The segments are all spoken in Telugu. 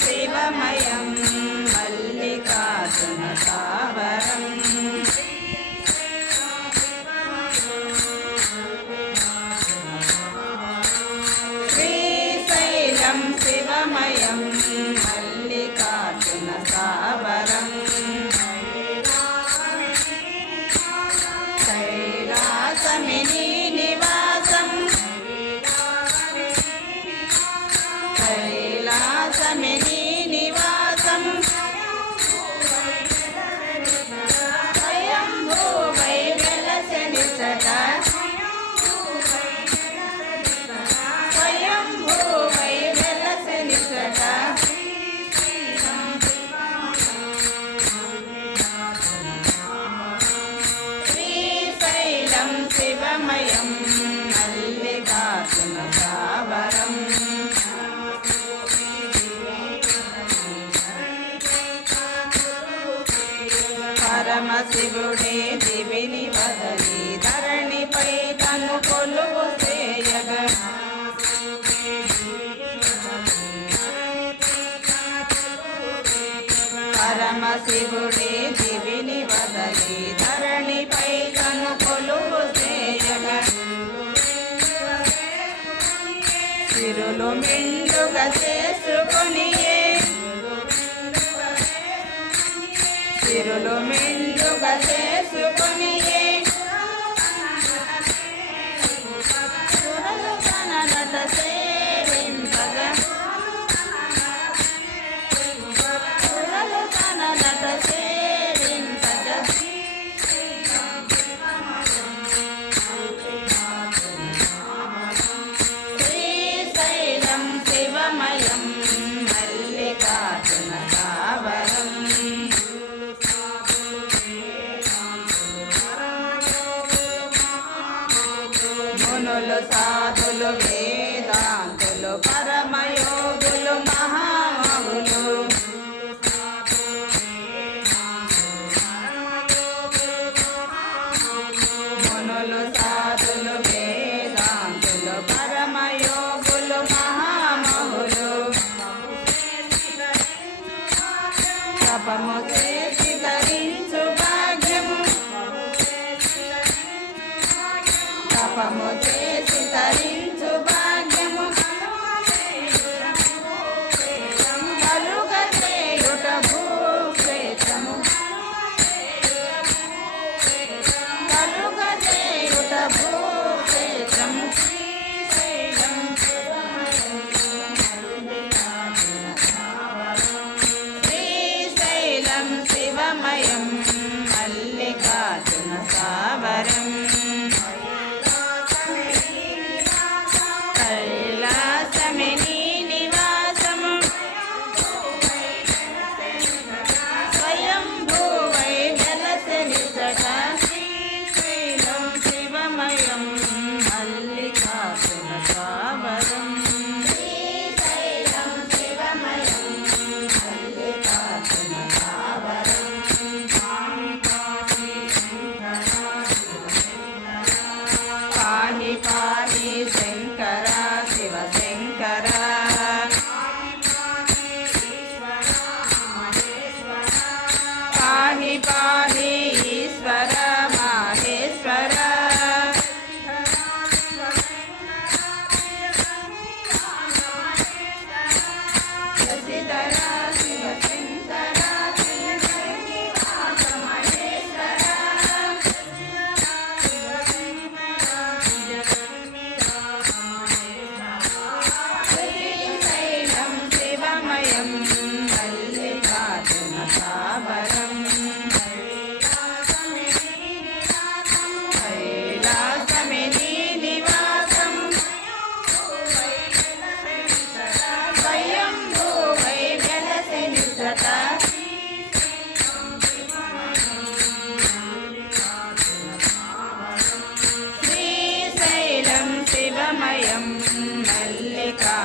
శివమయం మల్లికార్జున స్థావరం శ్రీశైలం శివమయం మల్లికార్జున స్థావరం కైలాసమిని నివాసం కైలాసమిని నివాసం స్వయంభూవై వెలసెనిసట స్వయంభూవై వెలసెనిసట శ్రీశైలం శివమయం మల్లికార్జున స్థావరం పరమశివుడే దివిని వదలి ధరణిపై తను కొలువు చేయగ పరమశివుడే దివిని వదలి ధరణిపై తను కొలువు చేయగ సిరులు మెండుగా చేసుకొనియే సిరులు మెండుగా చేసుకొనియే సురలు తన నట సేవింపగా సురలు తన నట సేవింపగా శ్రీశైలం శివమయం మల్లికార్జున స్థావరం మునులు సాధులు వేదాంతులు పరమయోగులు మహామహులు మునులు సాధులు వేదాంతులు పరమయోగులు మహామహులు తపము చేసి ధరించు భాగ్యము తపము చేసి ధరించు భాగ్యము కలుగచేయుట భూక్షేత్రము కలుగచేయుట భూక్షేత్రము శ్రీశైలం శివమయం మల్లికార్జున స్థావరం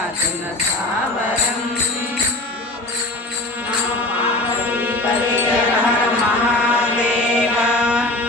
నాతున స్థావరం